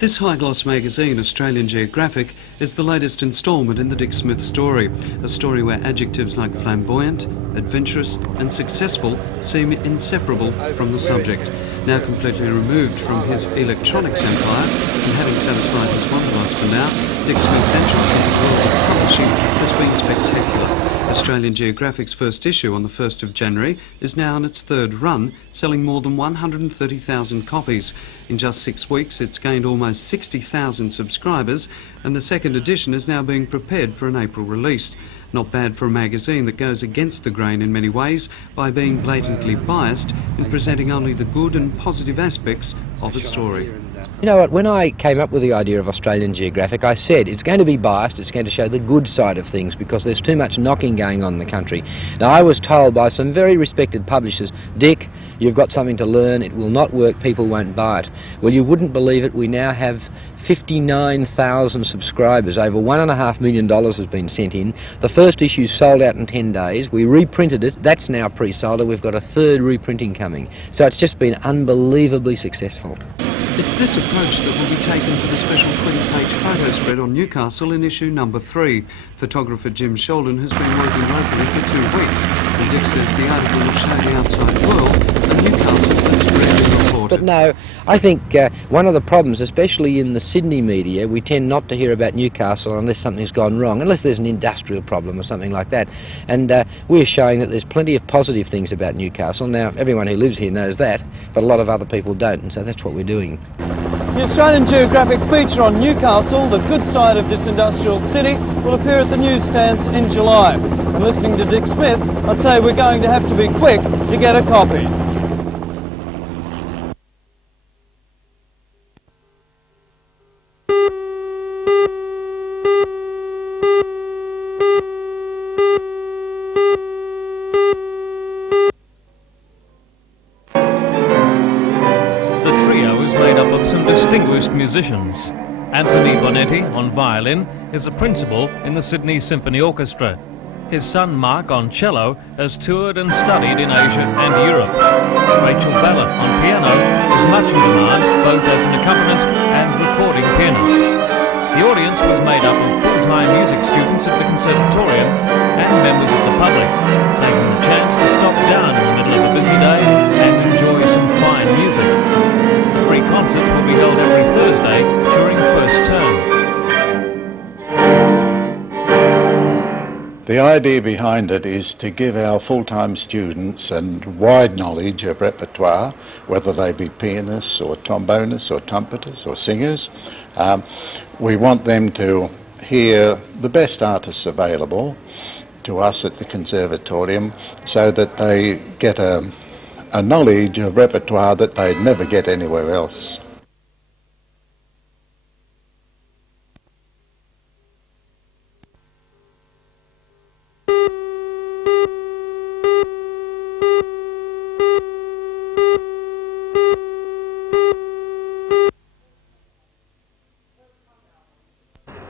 This high-gloss magazine, Australian Geographic, is the latest instalment in the Dick Smith story, a story where adjectives like flamboyant, adventurous and successful seem inseparable from the subject. Now completely removed from his electronics empire and having satisfied his wanderlust for now, Dick Smith's entrance into the world of publishing has been spectacular. Australian Geographic's first issue on the 1st of January is now on its third run, selling more than 130,000 copies. In just 6 weeks, it's gained almost 60,000 subscribers, and the second edition is now being prepared for an April release. Not bad for a magazine that goes against the grain in many ways by being blatantly biased in presenting only the good and positive aspects of a story. You know what, when I came up with the idea of Australian Geographic, I said it's going to be biased, it's going to show the good side of things because there's too much knocking going on in the country. Now, I was told by some very respected publishers, Dick, you've got something to learn, it will not work, people won't buy it. Well, you wouldn't believe it, we now have 59,000 subscribers, over $1.5 million has been sent in. The first issue sold out in 10 days, we reprinted it, that's now pre-sold, and we've got a third reprinting coming. So it's just been unbelievably successful. It's this approach that will be taken for the special 20-page photo spread on Newcastle in issue number 3. Photographer Jim Sheldon has been working locally for 2 weeks, and Dick says the article will show the outside world a Newcastle that's rarely reported. But no, I think one of the problems, especially in the Sydney media, we tend not to hear about Newcastle unless something's gone wrong, unless there's an industrial problem or something like that. And we're showing that there's plenty of positive things about Newcastle. Now, everyone who lives here knows that, but a lot of other people don't, and so that's what we're doing. The Australian Geographic feature on Newcastle, the good side of this industrial city, will appear at the newsstands in July. And listening to Dick Smith, I'd say we're going to have to be quick to get a copy. Some distinguished musicians. Anthony Bonetti on violin is a principal in the Sydney Symphony Orchestra. His son Mark on cello has toured and studied in Asia and Europe. Rachel Ballard on piano is much in demand both as an accompanist and recording pianist. The audience was made up of full-time music students at the Conservatorium and members of the public, taking the chance to stop down in the middle of a busy day and enjoy some fine music. Free concerts will be held every Thursday during first term. The idea behind it is to give our full-time students a wide knowledge of repertoire, whether they be pianists or trombonists or trumpeters or singers. We want them to hear the best artists available to us at the Conservatorium so that they get a knowledge of repertoire that they'd never get anywhere else.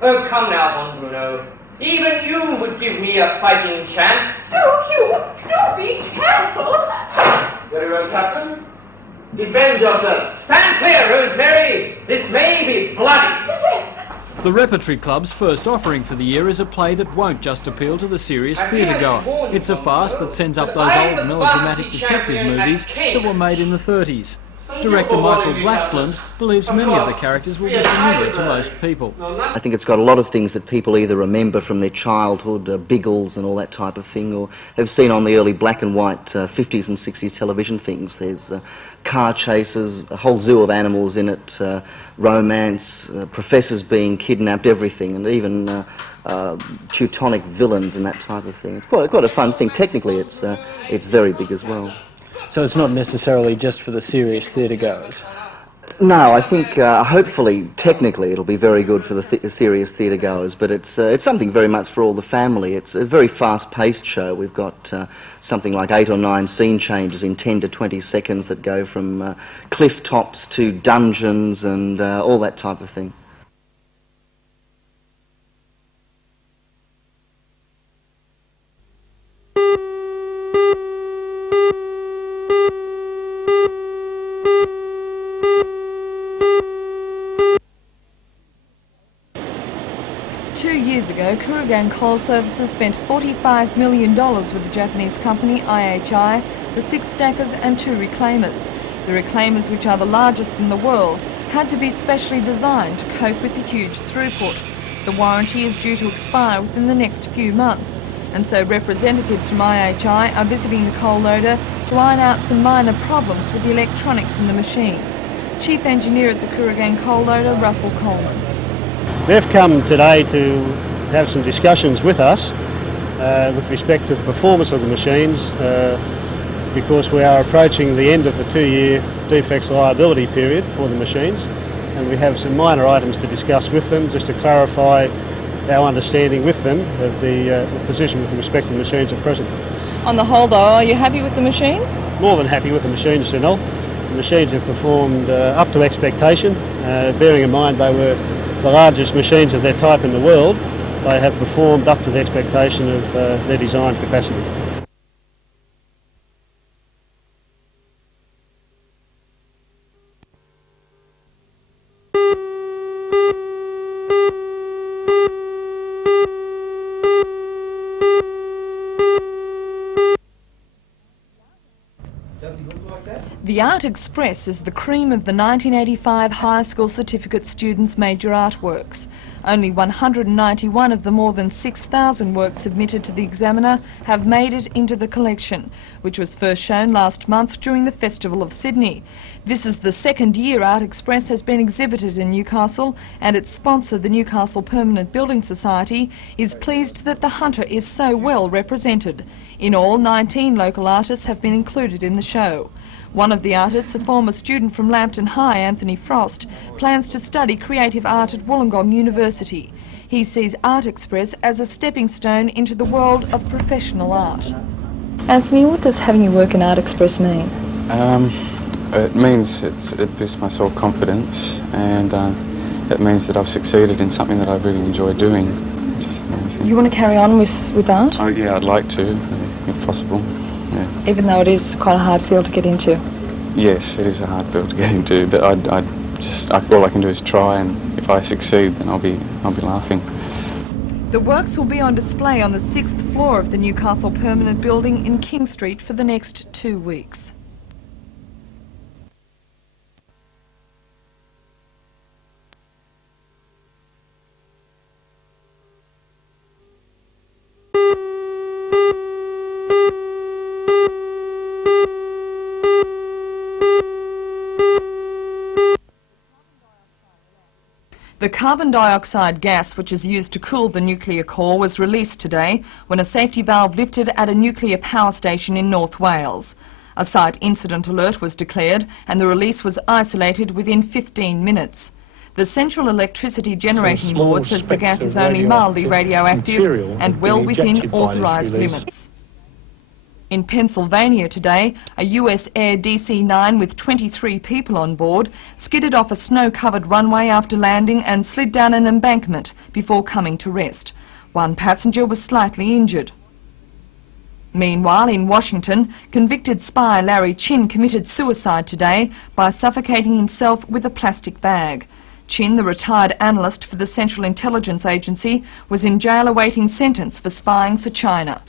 Oh, come now, Mon Bruno. Even you would give me a fighting chance. So you do be careful. Very well, Captain. Defend yourself. Stand clear, Rosemary. This may be bloody. Yes. The Repertory Club's first offering for the year is a play that won't just appeal to the serious theatre-goer. It's a farce that sends up those old melodramatic detective movies that were made in the 30s. Director Michael Blaxland believes many of the characters will be familiar to most people. I think it's got a lot of things that people either remember from their childhood, Biggles and all that type of thing, or have seen on the early black and white 50s and 60s television things. There's car chases, a whole zoo of animals in it, romance, professors being kidnapped, everything, and even Teutonic villains and that type of thing. It's quite a fun thing. Technically, it's very big as well. So it's not necessarily just for the serious theatre-goers? No, I think hopefully, technically, it'll be very good for the serious theatre-goers, but it's something very much for all the family. It's a very fast-paced show. We've got something like 8 or 9 scene changes in 10 to 20 seconds that go from cliff tops to dungeons and all that type of thing. years ago, Kooragang Coal Services spent $45 million with the Japanese company IHI, the 6 stackers and 2 reclaimers. The reclaimers, which are the largest in the world, had to be specially designed to cope with the huge throughput. The warranty is due to expire within the next few months, and so representatives from IHI are visiting the coal loader to iron out some minor problems with the electronics in the machines. Chief Engineer at the Kooragang Coal Loader, Russell Coleman. They've come today to have some discussions with us with respect to the performance of the machines because we are approaching the end of the 2-year defects liability period for the machines, and we have some minor items to discuss with them just to clarify our understanding with them of the position with respect to the machines at present. On the whole though, are you happy with the machines? More than happy with the machines, Janelle. The machines have performed up to expectation, bearing in mind they were the largest machines of their type in the world. They have performed up to the expectation of their design capacity. The Art Express is the cream of the 1985 high school certificate students' major artworks. Only 191 of the more than 6,000 works submitted to the examiner have made it into the collection, which was first shown last month during the Festival of Sydney. This is the second year Art Express has been exhibited in Newcastle, and its sponsor, the Newcastle Permanent Building Society, is pleased that the Hunter is so well represented. In all, 19 local artists have been included in the show. One of the artists, a former student from Lambton High, Anthony Frost, plans to study creative art at Wollongong University. He sees Art Express as a stepping stone into the world of professional art. Anthony, what does having you work in Art Express mean? It means it boosts my self-confidence, and it means that I've succeeded in something that I really enjoy doing. Just the main thing. You want to carry on with art? Oh yeah, I'd like to, if possible. Yeah. Even though it is quite a hard field to get into? Yes, it is a hard field to get into, but all I can do is try, and if I succeed, then I'll be laughing. The works will be on display on the 6th floor of the Newcastle Permanent Building in King Street for the next 2 weeks. The carbon dioxide gas, which is used to cool the nuclear core, was released today when a safety valve lifted at a nuclear power station in North Wales. A site incident alert was declared and the release was isolated within 15 minutes. The Central Electricity Generating Board says the gas is only mildly radioactive and well within authorised limits. In Pennsylvania today, a US Air DC-9 with 23 people on board skidded off a snow-covered runway after landing and slid down an embankment before coming to rest. One passenger was slightly injured. Meanwhile, in Washington, convicted spy Larry Chin committed suicide today by suffocating himself with a plastic bag. Chin, the retired analyst for the Central Intelligence Agency, was in jail awaiting sentence for spying for China.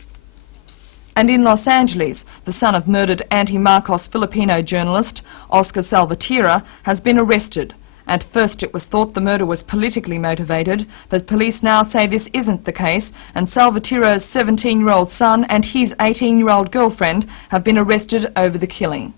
And in Los Angeles, the son of murdered anti-Marcos Filipino journalist Oscar Salvatierra has been arrested. At first it was thought the murder was politically motivated, but police now say this isn't the case, and Salvatierra's 17-year-old son and his 18-year-old girlfriend have been arrested over the killing.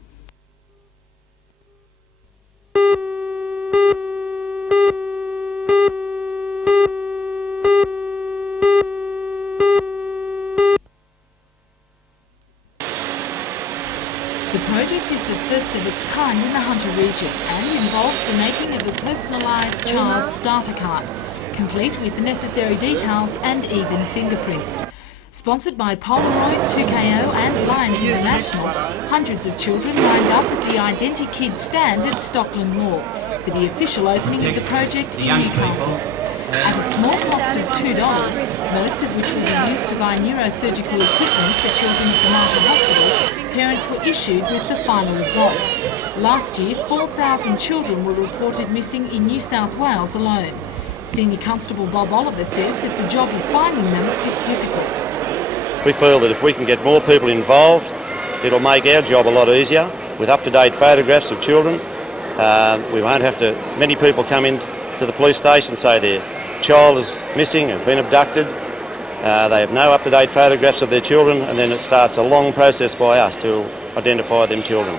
The project is the first of its kind in the Hunter region and involves the making of a personalised child's data card, complete with the necessary details and even fingerprints. Sponsored by Polaroid, 2KO and Lions International, hundreds of children lined up at the IdentiKid stand at Stockland Mall for the official opening of the project in Newcastle. At a small cost of $2, most of which will be used to buy neurosurgical equipment for children at the Martin Hospital, parents were issued with the final result. Last year, 4,000 children were reported missing in New South Wales alone. Senior Constable Bob Oliver says that the job of finding them is difficult. We feel that if we can get more people involved, it'll make our job a lot easier with up-to-date photographs of children. We won't have to, many people come in to the police station and say their child is missing, have been abducted. They have no up-to-date photographs of their children, and then it starts a long process by us to identify them children.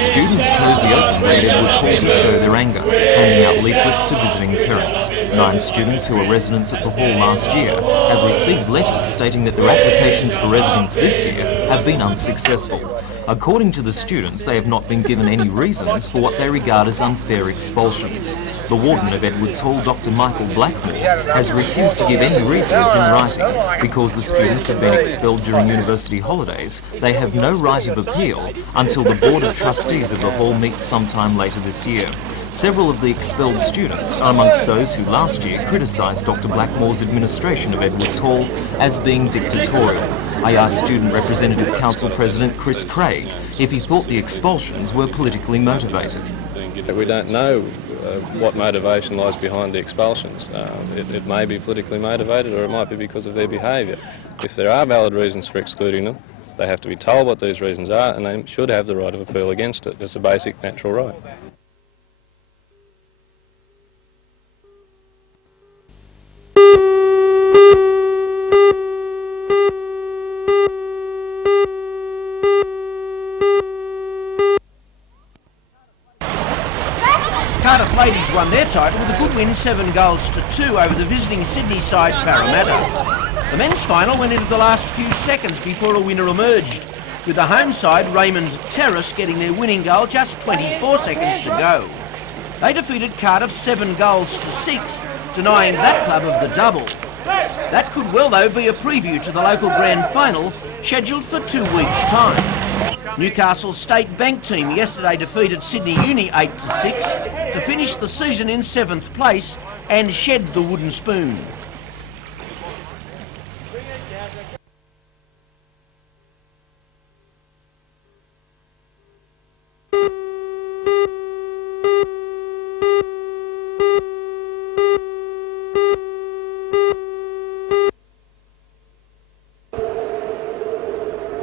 Students chose the open day at Edwards Hall to show their anger, handing out leaflets to visiting parents. 9 students who were residents at the hall last year have received letters stating that their applications for residence this year have been unsuccessful. According to the students, they have not been given any reasons for what they regard as unfair expulsions. The warden of Edwards Hall, Dr. Michael Blackmore, has refused to give any reasons in writing. Because the students have been expelled during university holidays, they have no right of appeal until the Board of Trustees of the hall meets sometime later this year. Several of the expelled students are amongst those who last year criticised Dr. Blackmore's administration of Edwards Hall as being dictatorial. I asked Student Representative Council President Chris Craig if he thought the expulsions were politically motivated. We don't know what motivation lies behind the expulsions. It may be politically motivated, or it might be because of their behaviour. If there are valid reasons for excluding them, they have to be told what these reasons are, and they should have the right of appeal against it. It's a basic natural right. Cardiff ladies won their title with a good win 7-2 over the visiting Sydney side Parramatta. The men's final went into the last few seconds before a winner emerged, with the home side Raymond Torres getting their winning goal just 24 seconds to go. They defeated Cardiff 7-6, denying that club of the double. That could well though be a preview to the local grand final scheduled for 2 weeks' time. Newcastle's State Bank team yesterday defeated Sydney Uni 8-6 to finish the season in 7th place and shed the wooden spoon.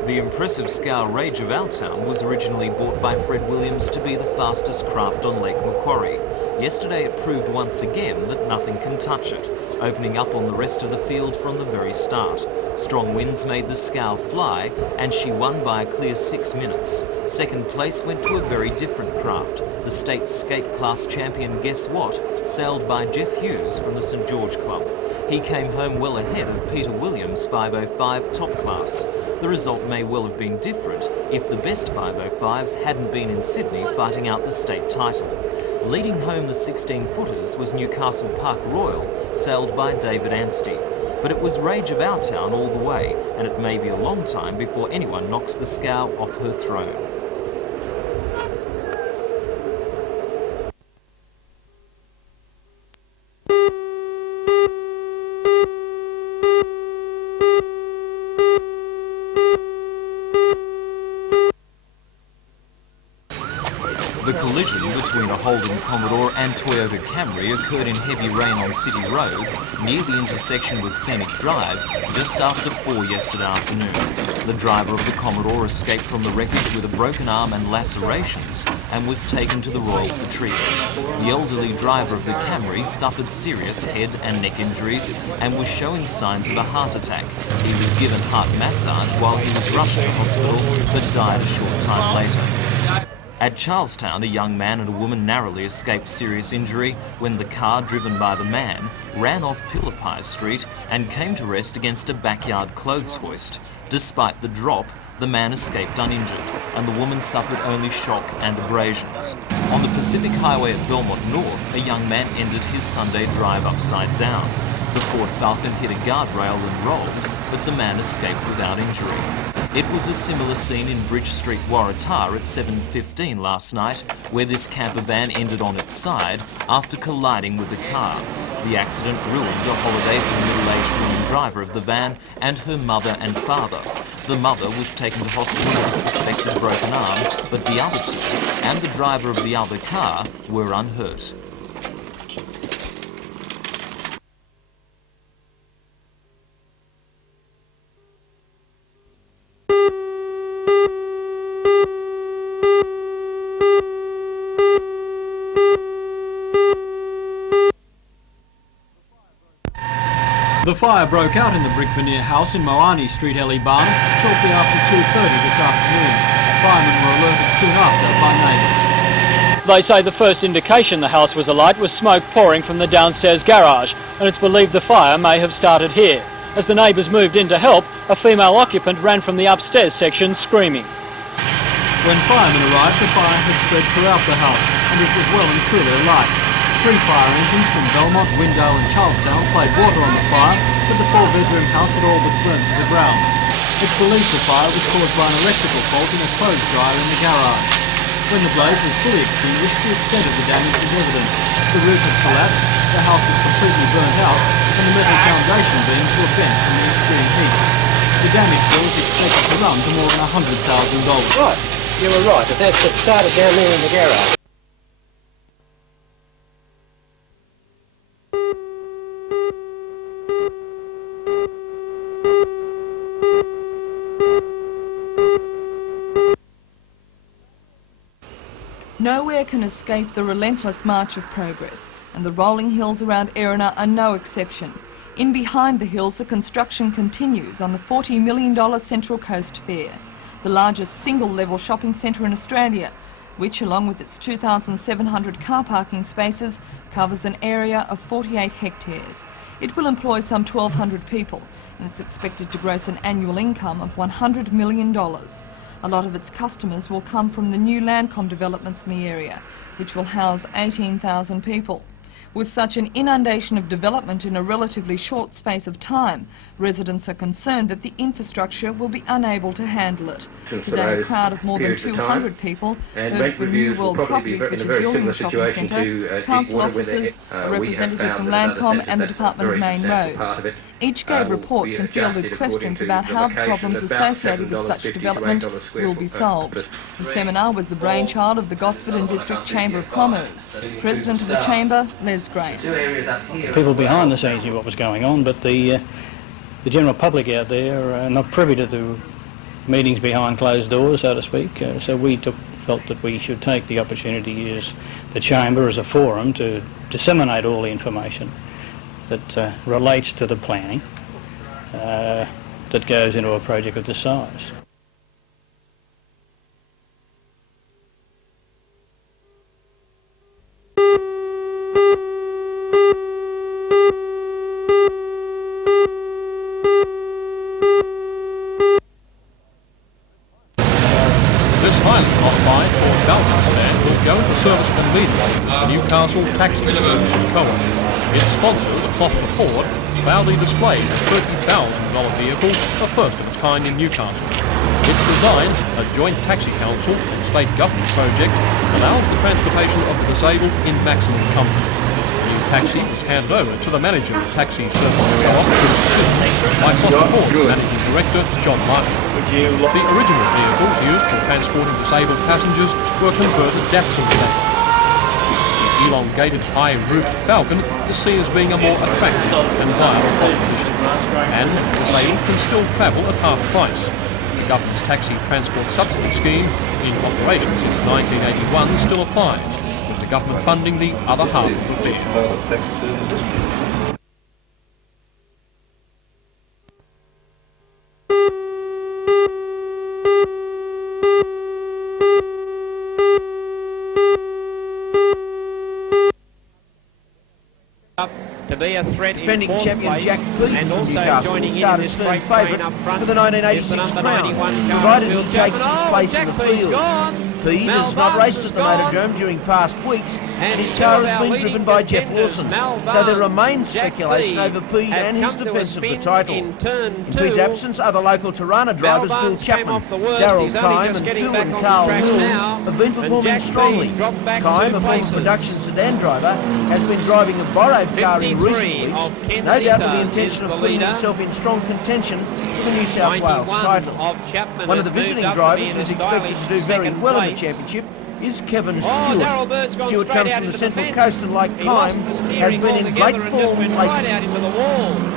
The impressive scow Rage of Our Town was originally bought by Fred Williams to be the fastest craft on Lake Macquarie. Yesterday it proved once again that nothing can touch it, opening up on the rest of the field from the very start. Strong winds made the scow fly, and she won by a clear 6 minutes. Second place went to a very different craft. The state skate class champion Guess What sailed by Jeff Hughes from the St George Club. He came home well ahead of Peter Williams' 505 top class. The result may well have been different if the best 505s hadn't been in Sydney fighting out the state title. Leading home the 16-footers was Newcastle Park Royal, sailed by David Anstey. But it was Rage of Our Town all the way, and it may be a long time before anyone knocks the scow off her throne. The collision between a Holden Commodore and Toyota Camry occurred in heavy rain on City Road, near the intersection with Scenic Drive, just after 4 yesterday afternoon. The driver of the Commodore escaped from the wreckage with a broken arm and lacerations and was taken to the Royal for treatment. The elderly driver of the Camry suffered serious head and neck injuries and was showing signs of a heart attack. He was given heart massage while he was rushed to hospital, but died a short time later. At Charlestown, a young man and a woman narrowly escaped serious injury when the car driven by the man ran off Pillarpie Street and came to rest against a backyard clothes hoist. Despite the drop, the man escaped uninjured and the woman suffered only shock and abrasions. On the Pacific Highway at Belmont North, a young man ended his Sunday drive upside down. The Ford Falcon hit a guardrail and rolled, but the man escaped without injury. It was a similar scene in Bridge Street, Waratah at 7:15 last night, where this camper van ended on its side after colliding with a car. The accident ruined a holiday for the middle-aged woman driver of the van and her mother and father. The mother was taken to hospital with a suspected broken arm, but the other two and the driver of the other car were unhurt. The fire broke out in the brick veneer house in Moani Street, Elibarn, shortly after 2:30 this afternoon. Firemen were alerted soon after by neighbours. They say the first indication the house was alight was smoke pouring from the downstairs garage, and it's believed the fire may have started here. As the neighbours moved in to help, a female occupant ran from the upstairs section screaming. When firemen arrived, the fire had spread throughout the house, and it was well and truly alight. 3 fire engines from Belmont, Window and Charlestown played water on the fire, but the 4-bedroom house had all but burnt to the ground. It's believed the fire was caused by an electrical fault in a clothes dryer in the garage. When the blaze was fully extinguished, the extent of the damage was evident. The roof had collapsed, the house was completely burnt out, and the metal foundation beams were bent from the extreme heat. The damage bill is expected to run to more than $100,000. Right, you were right. It started down there in the garage. Nowhere can escape the relentless march of progress, and the rolling hills around Erina are no exception. In behind the hills, the construction continues on the $40 million Central Coast Fair, the largest single-level shopping centre in Australia, which, along with its 2,700 car parking spaces, covers an area of 48 hectares. It will employ some 1,200 people, and it's expected to gross an annual income of $100 million. A lot of its customers will come from the new Landcom developments in the area, which will house 18,000 people. With such an inundation of development in a relatively short space of time, residents are concerned that the infrastructure will be unable to handle it. Today, a crowd of more than 200 people heard from New World Properties, which is building the shopping centre, council officers, a representative from Landcom and the Department of Main Roads. Each gave reports and fielded questions about how the problems associated with such development will be solved. The seminar was the brainchild of the Gosford and District Chamber of Commerce. President of the Chamber, Les Gray. People behind the scenes knew what was going on, but the general public out there are not privy to the meetings behind closed doors, so to speak. So we felt that we should take the opportunity to use the Chamber as a forum to disseminate all the information that relates to the planning that goes into a project of this size. This highly modified Ford Falcon sedan will go into service immediately for Newcastle Taxi Services Co-op. Its sponsors, Closter Ford, proudly displayed a $30,000 vehicle, a first of its kind in Newcastle. Its design, a joint taxi council and state government project, allows the transportation of the disabled in maximum comfort. The new taxi was handed over to the manager of Taxi Services Co-op by Closter Ford Managing Director John Martin. The original vehicles used for transporting disabled passengers were converted Datsun vehicles. The elongated high-roofed Falcon is seen as being a more attractive and viable proposition, and disabled can still travel at half price. The government's taxi transport subsidy scheme, in operation since 1981, still applies, with the government funding the other half of the fare. To be a threat Defending in champion place, Jack Peet and from also Newcastle joining in started this firm freight train favourite up front for the 1986 is the number crown, 91 provided he Bill takes his Chapman. place in Jack the Peet's field. gone. Pede has not raced at the Motordrome during past weeks, and his car has been driven by Jeff Lawson, so there remains speculation over Pede and his defence of the title. In Pede's absence, other local Tirana drivers Bill Chapman, Darryl Kime and Phil and Carl Hill have been performing strongly. Kime, a former production sedan driver, has been driving a borrowed car in recent weeks, no doubt with the intention of putting himself in strong contention for the New South Wales title. One of the visiting drivers who's expected to do very well in the championship is Kevin Stewart. Stewart comes from the Central Coast and, like Kime, has been in great form lately.